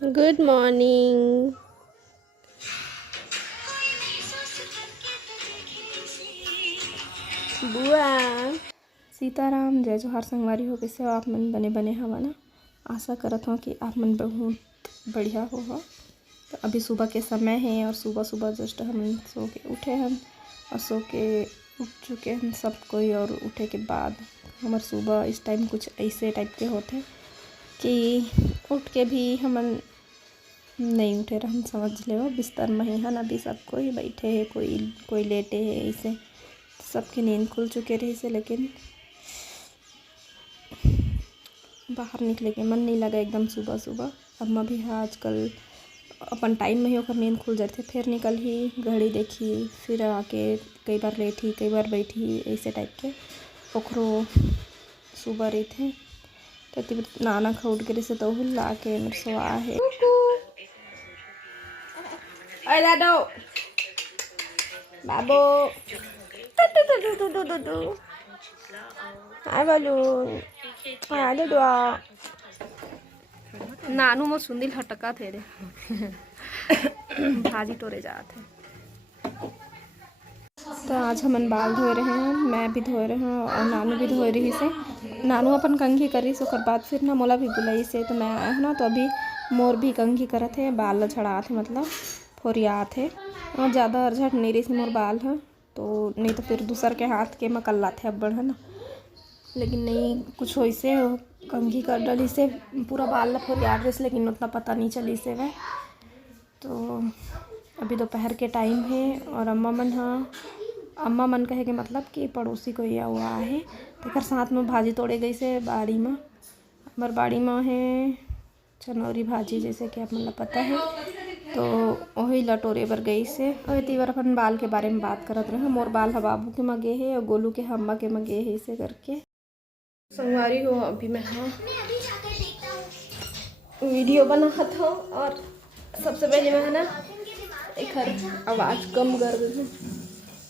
Good morning. बुआ सीताराम, जय जोहार संगवारी हो। कैसे हो आप मन? बने बने हवा ना। आशा करत हूँ कि आप मन बहुत बढ़िया हो। तो अभी सुबह के समय है और सुबह सुबह जस्ट हम सो के उठे हैं और सो के उठ चुके हैं सब कोई। और उठे के बाद हमार सुबह इस टाइम कुछ ऐसे टाइप के होते कि उठ के भी हमन नहीं उठे रहन, समझ ले हो। बिस्तर में ही हन अभी सब कोई बैठे है, कोई लेटे है। ऐसे सबकी नींद खुल चुके रही से, लेकिन बाहर निकले के मन नहीं लगा एकदम सुबह सुबह। अम्मा भी है आजकल अपन टाइम में ही होकर नींद खुल जाते, फिर निकल ही घड़ी देखी, फिर आके कई बार लेटी कई बार बैठी, ऐसे टाइप के ओखरो सुबह रही थे। तो नाना खा उठ के से तो ला के मेरे सवा है। अरे दादो बाबू हाय बालून हाय दादो नानू मो सुंदिल हटका थे रे भाजी टोरे जाते। तो आज हमन बाल धोए रहे हैं, मैं भी धोए रहे हैं और नानू भी धोए रही से। नानू अपन कंघी करी से ओकर बाद फिर ना मोला भी बुलाई से, तो मैं आया हूँ ना। तो अभी मोर भी कंघी करत है, बाल ला छड़ात है, मतलब फोरियात है। और ज़्यादा अर्झट नहीं रही से मोर बाल है, तो नहीं तो फिर दूसर के हाथ के मकल्ला थे अब्बड़ है ना। लेकिन नहीं कुछ हो से कंघी कर डाली से पूरा बाल ला फोरियात रही से, लेकिन उतना पता नहीं चली से वह। तो अभी दोपहर के टाइम है और अम्मा मन कहे के मतलब कि पड़ोसी को या हुआ है, तो साथ में भाजी तोड़े गई से बाड़ी में। हमार बाड़ी में है चनौरी भाजी, जैसे कि आप मतलब पता है। तो वही लटोरे बर गई से। और तीवर अपन बाल के बारे में बात करत रहे। मोर बाल ह बाबू के मगे है और गोलू के अम्मा के मगे है, ऐसे करके संगवारी हो। अभी मैं हाँ वीडियो बनात हूँ और सबसे पहले मैं ना एक आवाज़ कम कर दूँ।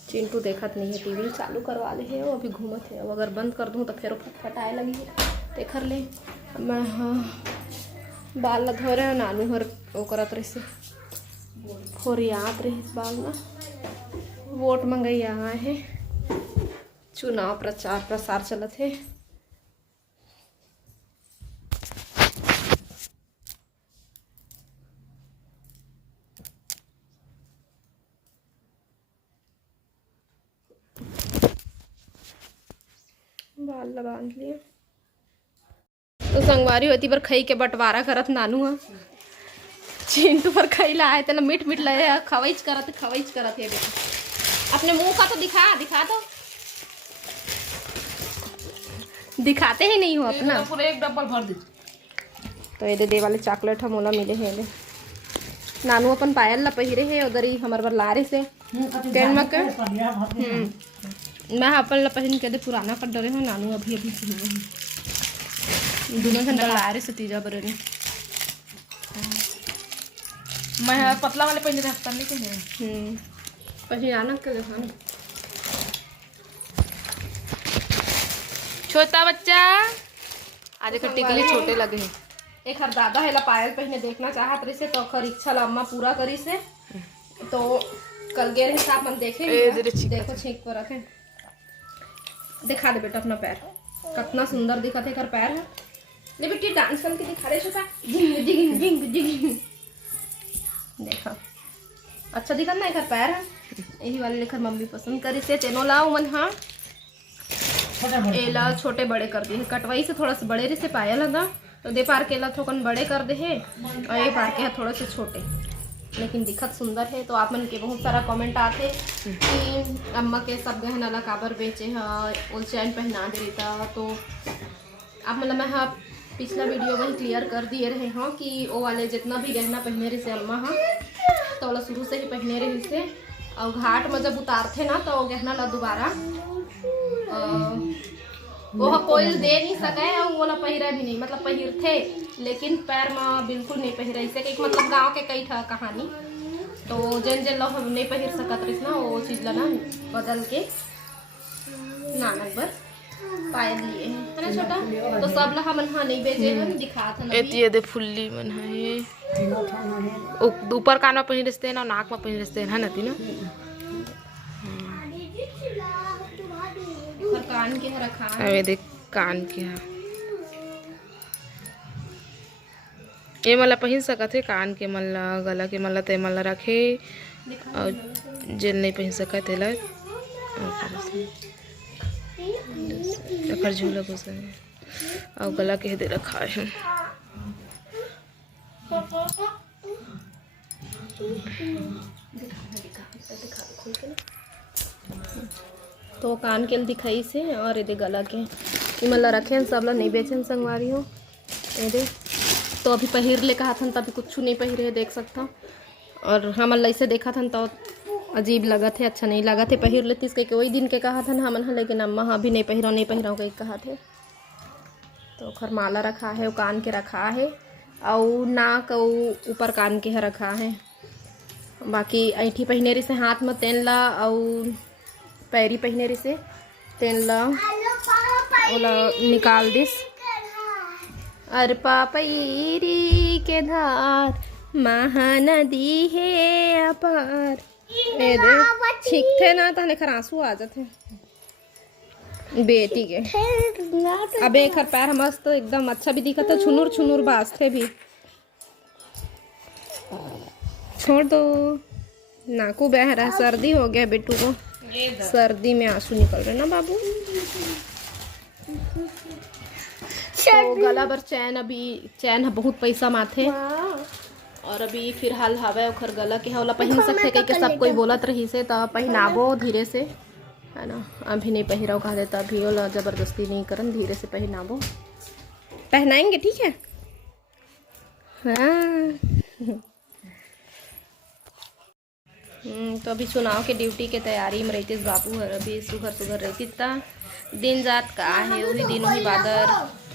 चिंटू देखत नहीं है, टीवी चालू करवा ले है, वो अभी घूमत है। अब अगर बंद कर दूँ तो फिर फटफटाए लगी है। देख ले मैं हाँ बाल ला धो रहे, नानू हर वो करत रही से फोरियात रही बाल ना। वोट मंगई यहाँ है, चुनाव प्रचार प्रसार चलत है। बाल ला बांध लिए तो संगवारी होती पर खई के बंटवारा करत नानू है। चिंटू पर खई ला आए तना मिट मिट लगे खवैच करत है बेटा। अपने मुंह का तो दिखा दो। दिखाते ही नहीं हो अपना। पूरा एक डब्बा भर दे। तो ये दे वाले चॉकलेट हम मोला मिले हैं। नानू अपन पायल ला पहिरे है, उधर ही हमारे बर लारे से पेन में के मैं अपन ला पहन के दे पुराना कर डरे हो। नानू अभी दोनों घंटा लारे से तीजा बरे ने मैं पतला वाले पहले रखता नहीं के पहचाना के देखा छोटा बच्चा आज का टिकली छोटे लगे हैं। एक हर दादा है ला पायल पहने देखना चाहत रही से, तो खर इच्छा ला अम्मा पूरा करी से। तो कल गे रहे साहब मन देखे देखो छींक पर रखे। दिखा दे बेटा अपना पैर, कितना सुंदर दिखा थे कर पैर है। ले बेटी डांस करके दिखा रहे छोटा, जिंग जिंग जिंग जिंग। देखो अच्छा दिखा ना, एक पैर है यही वाले लेकर मम्मी पसंद करी से। तेनो लाओ मन हाँ एला छोटे बड़े कर दिए, कटवाई से थोड़ा सा बड़े रही से पायल है ना, तो दे पार के ला थोकन बड़े कर दे है और ये पार के है थोड़े से छोटे, लेकिन दिखत सुंदर है। तो आप मन के बहुत सारा कमेंट आते कि अम्मा के सब गहना ला काबर बेचे है, उल चैन पहना दे रही। तो आप मतलब मैं हाँ पिछला वीडियो में क्लियर कर दिए रहे हाँ कि वो वाले जितना भी गहना पहने रही से अम्मा हाँ तो वाला शुरू से ही पहने रही से। और घाट में जब उतारते ना तो गहना ला दोबारा वो कोई दे नहीं सके और वो ला पहिरा भी नहीं, मतलब पहिर थे लेकिन पैर में बिल्कुल नहीं पहिरा से। एक मतलब गांव के कई था कहानी, तो जन लोग नहीं पहिर सकत रही ना वो चीज़ ला ना बदल के नानक बर पायल लिए हैं है ना छोटा। तो सब ला हमन हा नहीं बेचे हम दिखात हन एती दे फुल्ली मन है ऊपर कान में पहिन रस्ते ना नाक में पहिन रस्ते है ना तीनों और कान के रखा है। अबे देख कान के हा ये मला पहिन सकत है कान के मला गला के मला ते मला रखे और जेल नहीं पहन सकत है झूला घुसा है और गला के दे रखा है। तो कान के दिखाई से और ये गला के मतलब रखे सब ला नहीं बेचन संगवारी हो ये तो अभी पहिर ले कहा था तभी कुछ नहीं पहिरे देख सकता और हमन ऐसे देखा था तो अजीब लगा थे अच्छा नहीं लगा थे पहिर लेती इसके वही दिन के कहा था ना हमन लेकिन अम्मा अभी नहीं पहिरा कहीं कहा थे। तो खर माला रखा है वो कान के रखा है और नाक ऊपर कान के रखा है बाकी ऐठी पहने रही से हाथ में तेन ला और पैरी पहने रही से तेन ला ओला निकाल दिस अर पापैरी के धार महानदी है अपार ए दे ठीक थे ना तने खर आंसू आ जाते बेटी के। अबे खर पैर मस्त एकदम अच्छा भी दिखा था छुनुर छुनुर बाजते भी छोड़ दो नाकू बह रहा सर्दी हो गया बेटू को सर्दी में आंसू निकल रहे ना बाबू। तो गला पर चैन अभी चैन बहुत पैसा माथे और अभी फिलहाल हवा ओखर गला के हवला पहन सकते कहीं के सब कोई बोलत रही से तो पहनाबो धीरे से है ना अभी नहीं पहिराओ कहा देता अभी ओला जबरदस्ती नहीं करन धीरे से पहनाबो पहनाएंगे ठीक है हाँ। तो अभी चुनाव के ड्यूटी के तैयारी में रहती बाबू है अभी सुघर सुघर रहती ता दिन जात का है वही दिन वही बादर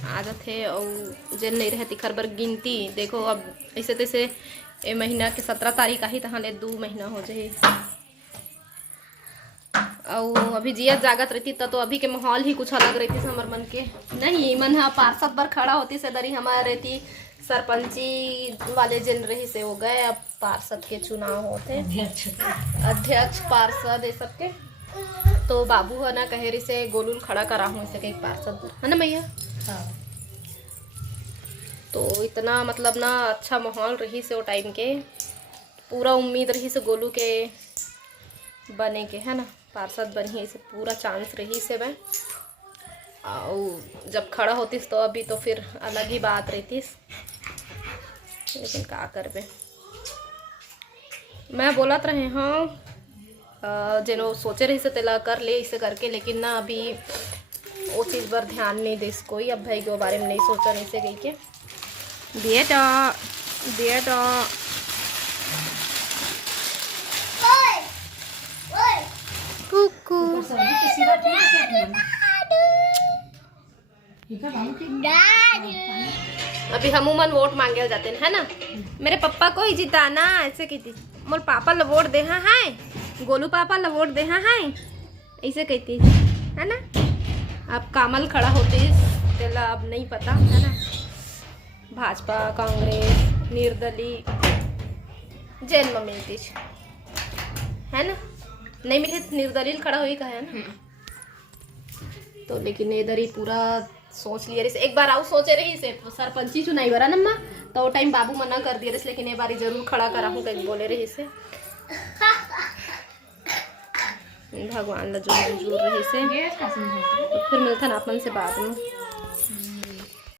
आदत है और जेल नहीं रहती खरबर गिनती देखो अब ऐसे तैसे ये महीना के 17 तारीख आई तहाँ ले 2 महीना हो जाए और अभी जियत जागत रहती तो अभी के माहौल ही कुछ अलग रहती से हमार मन के नहीं मन है पार्षद पर खड़ा होती से दरी हमारे रहती सरपंची वाले जिन रही से हो गए अब पार्षद के चुनाव होते अध्यक्ष पार्षद ये सबके तो बाबू है ना कहेरी से गोलूल खड़ा करा हूँ इसे कहीं पार्षद है ना भैया तो इतना मतलब ना अच्छा माहौल रही से वो टाइम के पूरा उम्मीद रही से गोलू के बने के है ना पार्षद बनी से पूरा चांस रही से मैं और जब खड़ा होतीस तो अभी तो फिर अलग ही बात रहतीस लेकिन का करबे मैं बोलत रहे हाँ जेनो सोचे रही से तेला कर ले इसे करके लेकिन ना अभी वो चीज़ पर ध्यान नहीं दे कोई अब भाई के बारे में नहीं सोचा नहीं से गई के बेटा बेटा कुकू अभी हम मन वोट मांगे जाते हैं है ना मेरे पापा को ही जिताना ऐसे कहती मोर पापा ला वोट दे हाँ है गोलू पापा ला वोट दे हाँ है ऐसे कहती है ना। अब कामल खड़ा होते तेला अब नहीं पता है ना भाजपा कांग्रेस निर्दलीय जेल में मिलती है ना नहीं मिले निर्दलीय खड़ा हुई का है ना तो लेकिन इधर ही पूरा सोच लिया रही एक बार आओ सोचे रही से सरपंची चुनाई बरा नम्मा तो वो टाइम बाबू मना कर दिया रही लेकिन ये बारी जरूर खड़ा करा हूँ कहीं बोले रही से भगवान ला जो मंजूर रही से तो फिर मिलता ना अपन से बाद में।